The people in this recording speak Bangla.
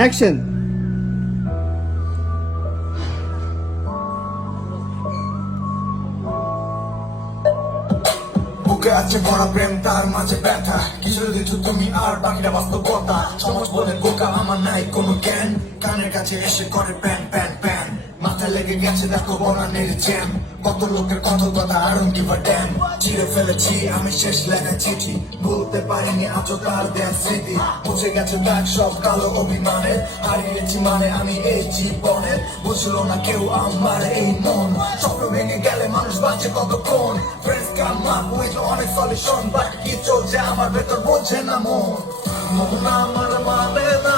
অ্যাকশন। বুকে আছে ভরা প্রেম, তার মাঝে ব্যথা, কিছু দিচ্ছ তুমি আর বাকিটা বাস্তবতা। সমাজ বলে বোকা, আমার নাই কোনো জ্ঞান, কানের কাছে এসে করে প্যান প্যান প্যান। মাথায় লেগে গেছে দেখো বনানের জ্যাম, কত লোকের কত কথা, I don't give a damn। চিরে ফেলেছি আমি শেষ লেখা চিঠি, বলতে পারিনি আজও তার দেয়া স্মৃতি। মুছে গেছে দাগ সব কালো অভিমানে, হারিয়েছি মানে আমি এই জীবনে। বুঝলো না কেউ আমার এই মন, স্বপ্ন ভেঙে গেলে মানুষ বাঁচে কতক্ষণ। Friends come up with অনেক সলিউশন, বাট কি চলছে আমার ভেতর বোঝে না মন। মন আমার মানে না